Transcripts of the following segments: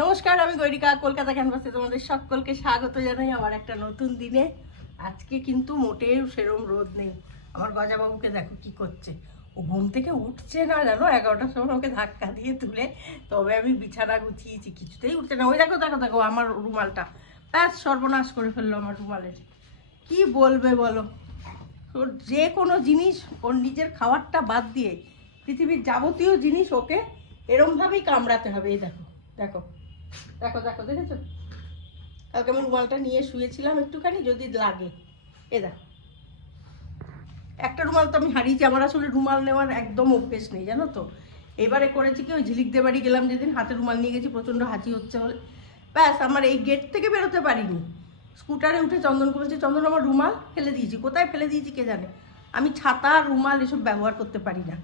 নমস্কার, আমি গৈরিকা। কলকাতা ক্যানভাসে তোমাদের সকলকে স্বাগত জানাই আমার একটা নতুন দিনে। আজকে কিন্তু মোটেও সেরম রোদ নেই। আমার গজাবাবুকে দেখো কি করছে, ও ঘুম থেকে উঠছে না জানো। 11টার সময় আমাকে ধাক্কা দিয়ে তুলে তবে আমি বিছানা গুছিয়েছি, কিছুতেই উঠছে না। ওই দেখো দেখো দেখো আমার রুমালটা, ব্যাস সর্বনাশ করে ফেললো আমার রুমালের। কি বলবে বলো? ওর যে কোনো জিনিস, ওর নিজের খাবারটা বাদ দিয়ে পৃথিবীর যাবতীয় জিনিস ওকে এরমভাবেই কামড়াতে হবে। এই দেখো দেখো দেখো দেখো, দেখেছো? কালকে আমি রুমালটা নিয়ে শুয়েছিলাম একটুখানি, যদি লাগে। এ দেখো, একটা রুমাল তো আমি হারিয়েছি। আমার আসলে রুমাল নেওয়ার একদম অভ্যেস নেই জানো তো। এবারে করেছি কি, ওই ঝিলিকদের বাড়ি গেলাম যেদিন, হাতে রুমাল নিয়ে গেছি, প্রচণ্ড হাঁচি হচ্ছে বলে ব্যাস আমার এই গেট থেকে বেরোতে পারিনি। স্কুটারে উঠে চন্দনকে বলছি, চন্দন আমার রুমাল ফেলে দিয়েছি। কোথায় ফেলে দিয়েছি কে জানে। আমি ছাতা রুমাল এসব ব্যবহার করতে পারি না।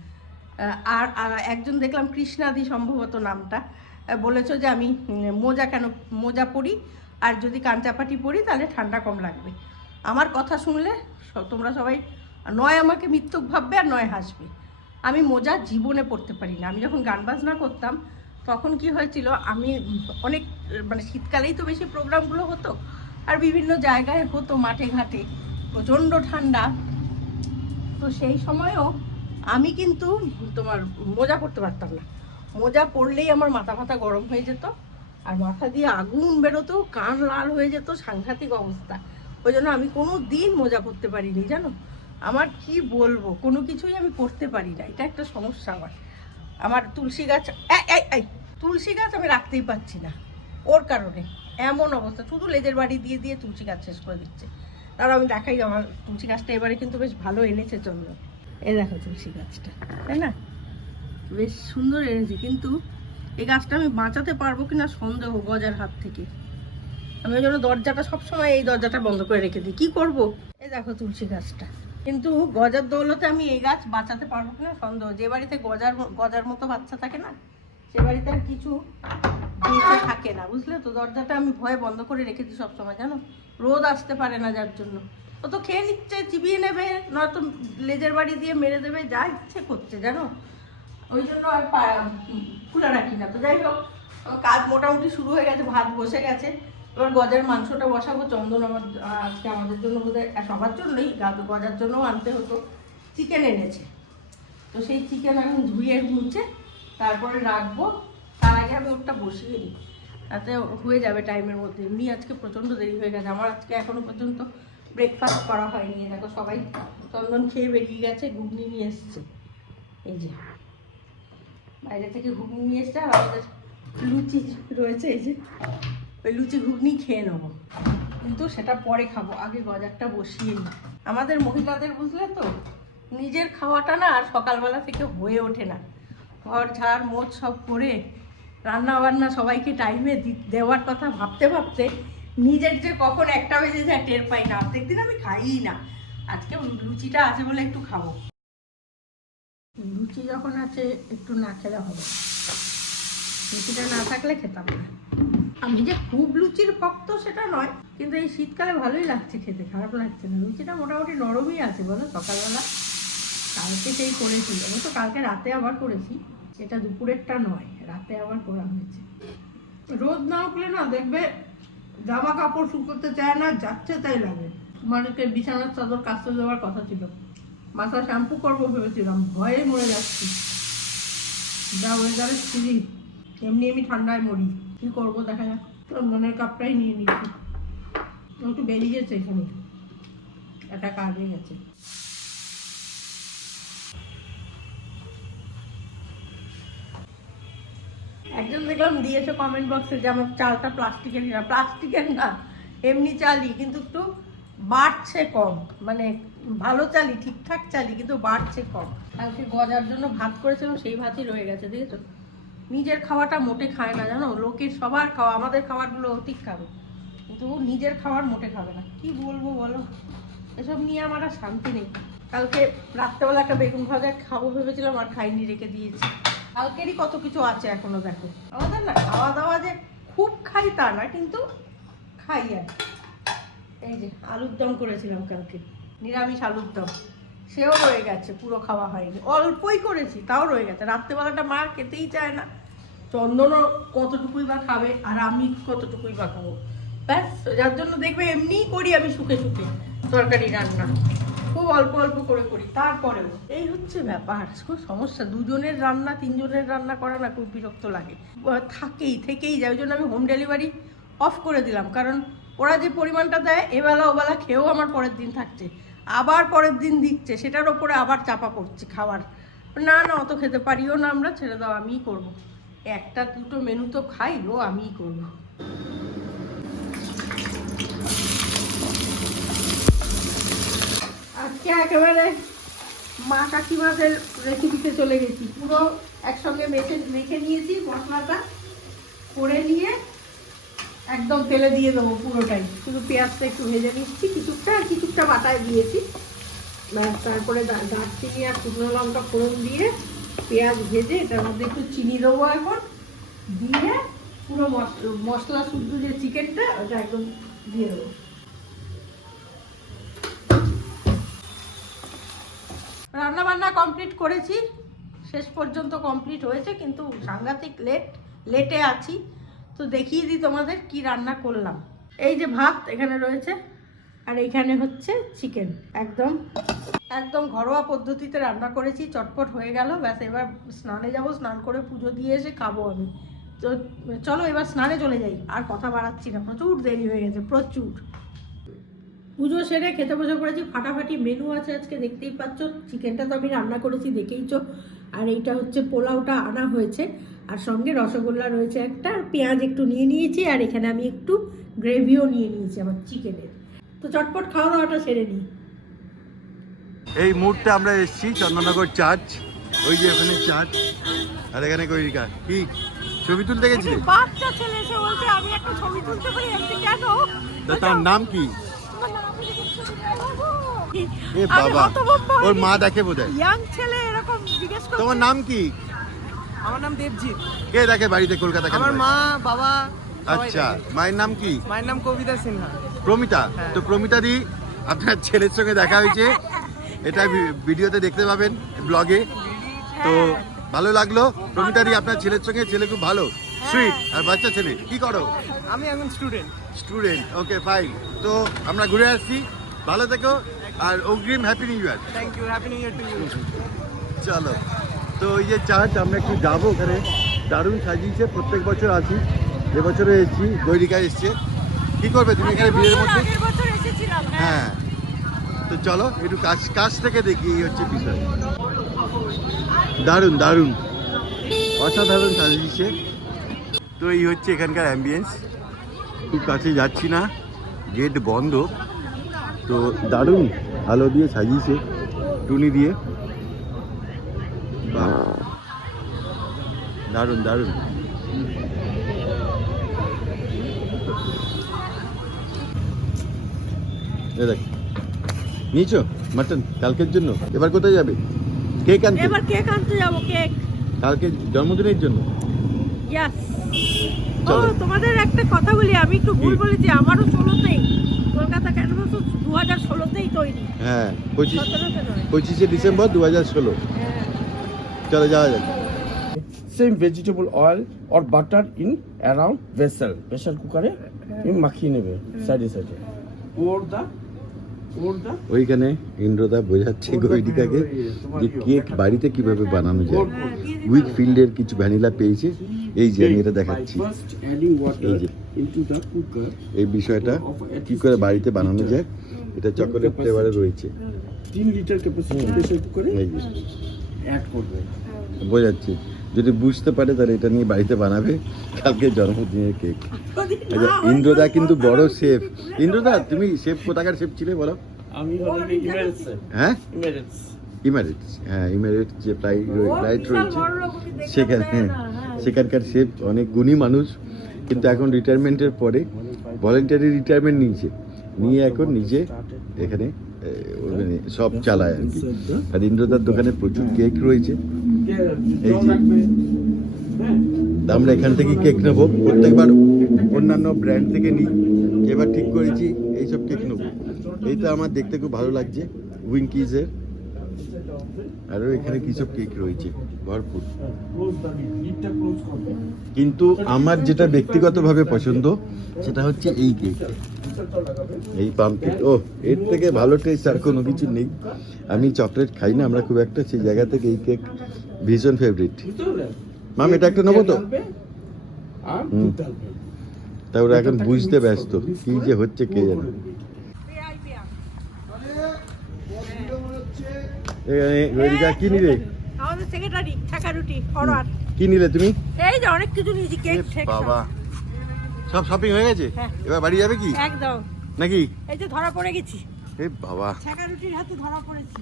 আর একজন দেখলাম, কৃষ্ণাদি সম্ভবত নামটা, বলেছো যে আমি মোজা কেন মোজা পরি, আর যদি কাঞ্চাপাটি পরি তাহলে ঠান্ডা কম লাগবে। আমার কথা শুনলে তোমরা সবাই নয় আমাকে মিথ্যুক ভাববে আর নয় হাসবে। আমি মোজা জীবনে পরতে পারি না। আমি যখন গান বাজনা করতাম তখন কি হয়েছিল, আমি অনেক মানে শীতকালেই তো বেশি প্রোগ্রামগুলো হতো, আর বিভিন্ন জায়গায় হতো, মাঠে ঘাটে, প্রচণ্ড ঠান্ডা। তো সেই সময়ও আমি কিন্তু তোমার মোজা পরতে পারতাম না। মোজা পরলেই আমার মাথা ফাতা গরম হয়ে যেত, আর মাথা দিয়ে আগুন বেরোতো, কান লাল হয়ে যেত, সাংঘাতিক অবস্থা। ওই জন্য আমি কোনো দিন মোজা পরতে পারিনি জানো। আমার কি বলবো, কোনো কিছুই আমি করতে পারি না, এটা একটা সমস্যা আমার। আমার তুলসী গাছ, তুলসী গাছ আমি রাখতেই পারছি না ওর কারণে। এমন অবস্থা, শুধু লেজের বাড়ি দিয়ে দিয়ে তুলসী গাছ শেষ করে দিচ্ছে। তারও আমি দেখাই, আমার তুলসী গাছটা এবারে কিন্তু বেশ ভালো এনেছে চন্দন। এই দেখো তুলসী গাছটা, তাই না? বেশ সুন্দর এনেছি, কিন্তু এই গাছটা আমি বাঁচাতে পারবো কিনা সন্দেহ গজার হাত থেকে। আমি ওই জন্য দরজাটা সবসময়, এই দরজাটা বন্ধ করে রেখে দিই। কী করবো? এই দেখো তুলসী গাছটা, কিন্তু গজার দৌলতে আমি এই গাছ বাঁচাতে পারবো কিনা সন্দেহ। যে বাড়িতে গজার মতো বাচ্চা থাকে না, সে বাড়িতে আর কিছু বেঁচে থাকে না, বুঝলে তো। দরজাটা আমি ভয়ে বন্ধ করে রেখে দিই সবসময় জানো, রোদ আসতে পারে না যার জন্য। ও তো খেয়ে নিচ্ছে, চিবিয়ে নেবে, নয়তো লেজের বাড়ি দিয়ে মেরে দেবে, যা ইচ্ছে করছে জানো। ওই জন্য আর খুলে রাখি না। তো যাই হোক, কাজ মোটামুটি শুরু হয়ে গেছে, ভাত বসে গেছে। এবার গজার মাংসটা বসাবো। চন্দন আমার আজকে আমাদের জন্য বোধহয়, সবার জন্যই, গজার জন্যও আনতে হতো, চিকেন এনেছে। তো সেই চিকেন এখন ধুয়ে মুছে তারপরে রাখবো। তার আগে আমি ওটা বসিয়ে নিই, তাতে হয়ে যাবে টাইমের মধ্যে। এমনি আজকে প্রচণ্ড দেরি হয়ে গেছে আমার। আজকে এখনো পর্যন্ত ব্রেকফাস্ট করা হয়নি। দেখো সবাই, চন্দন খেয়ে বেরিয়ে গেছে, ঘুগনি নিয়ে এসছে। এই যে বাইরে থেকে ঘুগনি নিয়ে এসছে, আর আমাদের লুচি রয়েছে, এই যে ওই লুচি ঘুগনি খেয়ে নেবো, কিন্তু সেটা পরে খাবো। আগে গজারটা বসিয়ে নিই। আমাদের মহিলাদের বুঝলে তো, নিজের খাওয়াটা না আর সকালবেলা থেকে হয়ে ওঠে না। ঘর ঝাড় মোছ সব করে রান্না বান্না সবাইকে টাইমে দেওয়ার কথা ভাবতে ভাবতে নিজের যে কখন 1টা বেজে যায় টের পাই না। প্রত্যেক দিন আমি খাইই না, আজকে লুচিটা আছে বলে একটু খাবো। লুচি যখন আছে একটু না খেলে হবে, লুচিটা না থাকলে খেতাম না। আমি যে খুব লুচির ভক্ত সেটা নয়, কিন্তু এই শীতকালে ভালোই লাগছে খেতে, খারাপ লাগছে না। লুচিটা মোটামুটি নরমই আছে বলো সকালবেলা। কালকে সেই করেছি, অবশ্য কালকে রাতে আবার করেছি, এটা দুপুরেরটা নয়, রাতে আবার করা হয়েছে। রোদ না উঠলে না দেখবে জামা কাপড় শুকোতে চায় না, যাচ্ছে তাই লাগে। তোমাদেরকে বিছানার চাদর কাচতে দেওয়ার কথা ছিল, মাথা শ্যাম্পু করবো ভেবেছিলাম, ভয়ে মরে যাচ্ছি। যা ওয়েদারের স্থিতি, এমনি এমনি ঠান্ডায় মরি, কি করবো দেখা যাক। চন্দনের কাপটাই নিয়ে নিচ্ছি, একটু বেরিয়ে গেছে এখানে, একটা কাজ হয়ে গেছে। একজন দেখলাম দিয়েছে কমেন্ট বক্সে যে আমার চালটা প্লাস্টিকের না, প্লাস্টিকের না, এমনি চালই, কিন্তু একটু বাড়ছে কম। মানে ভালো চালি, ঠিকঠাক চালি, কিন্তু বাড়ছে কম। কালকে গজার জন্য ভাত করেছিলাম, সেই ভাতই রয়ে গেছে, দেখেছো। নিজের খাওয়াটা মোটে খায় না জানো, লোকের সবার খাওয়া, আমাদের খাবারগুলো ঠিক খাবে, কিন্তু নিজের খাবার মোটে খাবে না। কি বলবো বলো, এসব নিয়ে আমার আর শান্তি নেই। কালকে রাত্রেবেলা একটা বেগুন ভাজা খাবো ভেবেছিলাম, আর খাইনি, রেখে দিয়েছি। কালকেরই কত কিছু আছে এখনো দেখো। আমাদের না খাওয়া দাওয়া যে খুব খাই তা না, কিন্তু খাই আর। এই যে আলুর দম করেছিলাম কালকে, নিরামিষ আলুর দম, সেও রয়ে গেছে, পুরো খাওয়া হয়নি, অল্পই করেছি তাও রয়ে গেছে। রাত্রেবেলাটা মা খেতেই চায় না, চন্দনও কতটুকুই বা খাবে আর আমি কতটুকুই বা খাবো, ব্যাস। যার জন্য দেখবে এমনিই করি আমি সুখে সুখে তরকারি রান্না, খুব অল্প অল্প করে করি। তারপরেও এই হচ্ছে ব্যাপার, খুব সমস্যা। দুজনের রান্না তিনজনের রান্না করা না খুব বিরক্ত লাগে, থেকেই যায়। ওই জন্য আমি হোম ডেলিভারি অফ করে দিলাম, কারণ ওরা যে পরিমাণটা দেয় এবেলা ওবেলা খেয়েও আমার পরের দিন থাকছে, আবার পরের দিন দিচ্ছে, সেটার ওপরে আবার চাপা পড়ছে খাবার। না না, অত খেতে পারিও না আমরা, ছেড়ে দাও, আমিই করবো। একটা দুটো মেনু তো খাই, ও আমিই করবো। আজকে একেবারে মা কাকিমাদের রেসিপিতে চলে গেছি, পুরো একসঙ্গে মেখে নিয়েছি মশলাটা, করে নিয়ে একদম তেলে দিয়ে দেবো পুরোটাই, শুধু পেঁয়াজটা একটু ভেজে নিচ্ছি কিছুটা, আর কিছুটা বাটায় দিয়েছি। তারপরে দারচিনি আর শুকনো লঙ্কা ফোড়ন দিয়ে পেঁয়াজ ভেজে এটার মধ্যে একটু চিনি দেবো এখন, দিয়ে পুরো মশলা শুদ্ধ যে চিকেনটা ওটা একদম দিয়ে দেবো। রান্না বান্না কমপ্লিট করেছি, শেষ পর্যন্ত কমপ্লিট হয়েছে, কিন্তু সাংঘাতিক লেটে আছি। তো দেখিয়ে দিই তোমাদের কি রান্না করলাম। এই যে ভাত এখানে রয়েছে, আর এইখানে হচ্ছে চিকেন, একদম ঘরোয়া পদ্ধতিতে রান্না করেছি, চটপট হয়ে গেল। ব্যাস এবার স্নানে যাব, স্নান করে পুজো দিয়ে এসে খাবো আমি। তো চলো এবার স্নানে চলে যাই, আর কথা বাড়াচ্ছি না, প্রচুর দেরি হয়ে গেছে, প্রচুর। পুজো সেরে খেতে বসে পড়েছি, ফাটাফাটি মেনু আছে আজকে, দেখতেই পাচ্ছ। চিকেনটা তো আমি রান্না করেছি দেখেইছো, আর এইটা হচ্ছে পোলাওটা আনা হয়েছে, আর সঙ্গে রসগোল্লা রয়েছে একটা, আর পেঁয়াজ একটু নিয়ে নিয়েছি, আর এখানে আমি একটু গ্রেভিও নিয়ে নিয়েছি আমার চিকেনের। তো চটপট খাওয়া দাওয়াটা সেরে নিই। এই মুহূর্তে আমরা এসেছি চন্দননগর চার্চ, ওই যে ওখানে চার্চ, আর এখানে কৈরিকা কি ছবি তুলতে গেছিলে? বাচ্চা ছেলে এসে বলছে আমি একটা ছবি তুলতে পারি, আমি কেন? তার নাম কি? এ বাবা, ওর মা দেখে বোধহয়। ইয়াং ছেলে এরকম জিজ্ঞেস করছে। তোমার নাম কি? আমার নাম দেবজিৎ। কে দেখে বাড়িতে কলকাতা? আমার মা বাবা। আচ্ছা, মায়ের নাম কি? মায়ের নাম কবিতা সিনহা। প্রমিতা। তো প্রমিতা দি, আপনার ছেলের সঙ্গে দেখা হয়েছে, এটা ভিডিওতে দেখতে পাবেন, ব্লগে। তো ভালো লাগলো প্রমিতা দি, আপনার ছেলের সঙ্গে, ছেলে খুব ভালো, সুইট, আর বাচ্চা ছেলে। কি করো? আমি এখন স্টুডেন্ট। Okay fine. তো আমরা ঘুরে আসছি, ভালো থেকো, আর অগ্রিম happy new year. Thank you, happy new year to you. চলো, তো এই যে চার্চ, আমরা একটু যাবো, ওখানে দারুণ সাজিয়েছে, প্রত্যেক বছর আসি, এবছরও এসেছি, গৈরিকা এসছে। কি করবে তুমি এখানে ভিড়ের মধ্যে? আগের বছর এসেছিলাম। হ্যাঁ, তো চলো একটু কাছ থেকে দেখি, এই হচ্ছে বিষয়। দারুণ দারুণ, অসাধারণ সাজিয়েছে। তো এই হচ্ছে এখানকার অ্যাম্বিয়েন্স, খুব কাছে যাচ্ছি না, গেট বন্ধ। তো দারুণ আলো দিয়ে সাজিয়েছে, টুনি দিয়ে, দারুণ দারুণ। দেখ নিয়েছো মাটন কালকের জন্য, এবার কোথায় যাবে? কেক আনতে? এবার কেক আনতে যাবো, কেক কালকে জন্মদিনের জন্য। ইয়েস। ও চলো। তোমাদের একটা কথা বলি, আমি একটু ভুল বলেছি, আমারও 16তেই কলকাতা ক্যানভাস 2016তেই তৈরি। হ্যাঁ, 17তে নয়। 25শে ডিসেম্বর 2016। হ্যাঁ। চলো যাওয়া যাক। Same vegetable oil or butter in around vessel, pressure cooker in মাখিয়ে নেবে সাইডে সাইডে। or the ওইখানে ইন্দ্রদা বোঝাচ্ছে গৈরিকাকে যে কেক বাড়িতে কিভাবে বানানো যায়। উইক ফিল্ডের কিছু ভ্যানিলা পেয়েছে, এই যে আমি এটা দেখাচ্ছি, first adding water এই যে into the cooker এই বিষয়টা কি করে বাড়িতে বানানো যায়, এটা চকোলেট ফ্লেভারে রয়েছে। 3 লিটার ক্যাপাসিটি প্রেসার কুকারে এই যে অ্যাড করবে। বোঝাচ্ছি, যদি বুঝতে পারে তাহলে এটা নিয়ে বাড়িতে বানাবে কালকে জন্মদিনের কেক। আচ্ছা, ইন্দ্রদা কিন্তু বড় শেফ। ইন্দ্রদা, তুমি শেফ কোথাকার শেফ ছিলে বলো? আমি হলো ইমারেটস। হ্যাঁ, ইমারেটস। ইমারেটস। হ্যাঁ, ইমারেটস যে ফ্লাইট রয়েছে সেখানে, সেখানকার শেফ অনেক গুণী মানুষ, কিন্তু এখন রিটায়ারমেন্টের পরে ভলেন্টারি রিটায়ারমেন্ট নিয়েছে, নিয়ে এখন নিজে এখানে সব চালায় আর কি। আর ইন্দ্রদার দোকানে প্রচুর কেক রয়েছে, এই যে আমরা এখান থেকে কেক নেবো, প্রত্যেকবার অন্যান্য ব্র্যান্ড থেকে নিই, এবার ঠিক করেছি এইসব কেক নেবো। এইটা আমার দেখতে খুব ভালো লাগছে, উইঙ্কিজের। আরও এখানে কী সব কেক রয়েছে। ভরপুর। ক্লোজ দ্য লিডটা ক্লোজ করবে। কিন্তু আমার যেটা ব্যক্তিগতভাবে পছন্দ সেটা হচ্ছে এই কেক, এই পাম কেক। ও, এর থেকে ভালো টেস্ট আর কোনো কিছু নেই। আমি চকলেট খাই না আমরা খুব একটা, সেই জায়গা থেকে এই কেক ভীষণ ফেভারিট। বুঝতে পারলে? মাম, এটা একটা নেবো তো? আর হুম। দুধ ঢালবে। তা ওরা এখন বুঝতে ব্যস্ত কি যে হচ্ছে কে জানে। রোহিকা কি নিলে? আমাদের সেক্রেটারি ছাকা রুটি অর্ডার। কি নিলে তুমি? এই যে অনেক কিছু নিয়েছি, কেক ঠেক সব। বাবা, সব শপিং হয়ে গেছে? হ্যাঁ। এবার বাড়ি যাবে কি একদম। নাকি? এই যে ধরা পড়ে গেছি, এ বাবা, ছাকা রুটির হাতে ধরা পড়েছি।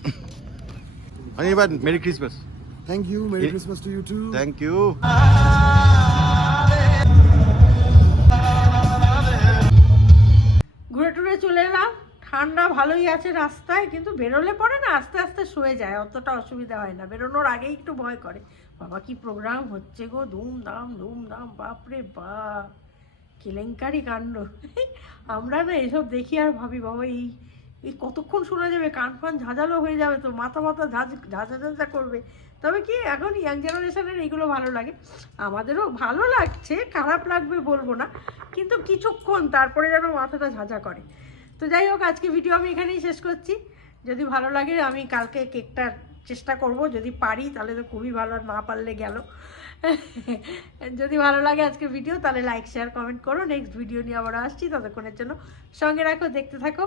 আমি এবার merry Christmas. Thank you. Merry Yeah. Christmas to you too. Thank you. ঘুরে টুরে চলে এলাম, ঠান্ডা ভালোই আছে রাস্তায়, কিন্তু বেরোলে পরে না আস্তে আস্তে শুয়ে যায়, অতটা অসুবিধা হয় না। বেরোনোর আগেই একটু ভয় করে, বাবা কি প্রোগ্রাম হচ্ছে গো, ধুমধাম, বাপরে বাপ, কেলেঙ্কারি কাণ্ড। আমরা না এসব দেখি আর ভাবি বাবা এই এই কতক্ষণ শোনা যাবে, কান ফান ঝাঁঝালো হয়ে যাবে, তো মাথা ঝাঁঝা করবে। তবে কি এখন ইয়াং জেনারেশনের এইগুলো ভালো লাগে, আমাদেরও ভালো লাগছে, খারাপ লাগবে বলবো না, কিন্তু কিছুক্ষণ তারপরে যেন মাথাটা ঝাঁঝা করে। তো যাই হোক, আজকে ভিডিও আমি এখানেই শেষ করছি। যদি ভালো লাগে আমি কালকে কেকটার চেষ্টা করব, যদি পারি তাহলে তো খুবই ভালো, আর না পারলে গেল। যদি ভালো লাগে আজকে ভিডিও তাহলে লাইক শেয়ার কমেন্ট করো। নেক্সট ভিডিও নিয়ে আবার আসছি, ততক্ষণের জন্য সঙ্গে রাখো, দেখতে থাকো।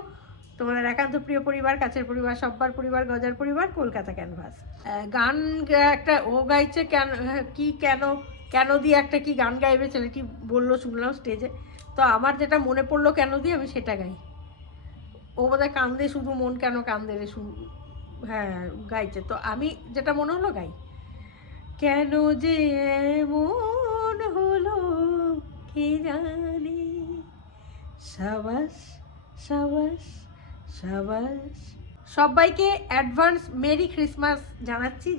তোমাদের একান্ত প্রিয় পরিবার, কাছের পরিবার, সব্বার পরিবার, গজার পরিবার, কলকাতা ক্যানভাস। গান একটা ও গাইছে, কেন দিয়ে একটা কি গান গাইবে ছেলেটি বললো, শুনলাম স্টেজে। তো আমার যেটা মনে পড়লো কেন দিয়ে, আমি সেটা গাই। ও বোধহয় কান্দে শুধু মন কেন কান্দে রে, হ্যাঁ গাইছে, তো আমি যেটা মনে হলো গাই। কেন যে এমন হলো কে জানে, সাবাস সাবাস সাবাস। সবাইকে অ্যাডভান্স মেরি ক্রিসমাস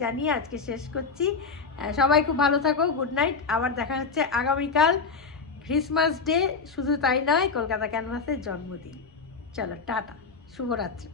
জানিয়ে আজকে শেষ করছি। সবাই খুব ভালো থাকো, গুড নাইট। আবার দেখা হচ্ছে আগামীকাল, ক্রিসমাস ডে। শুধু তাই নয়, কলকাতা ক্যানভাসের জন্মদিন। চলো টাটা, শুভরাত্রি।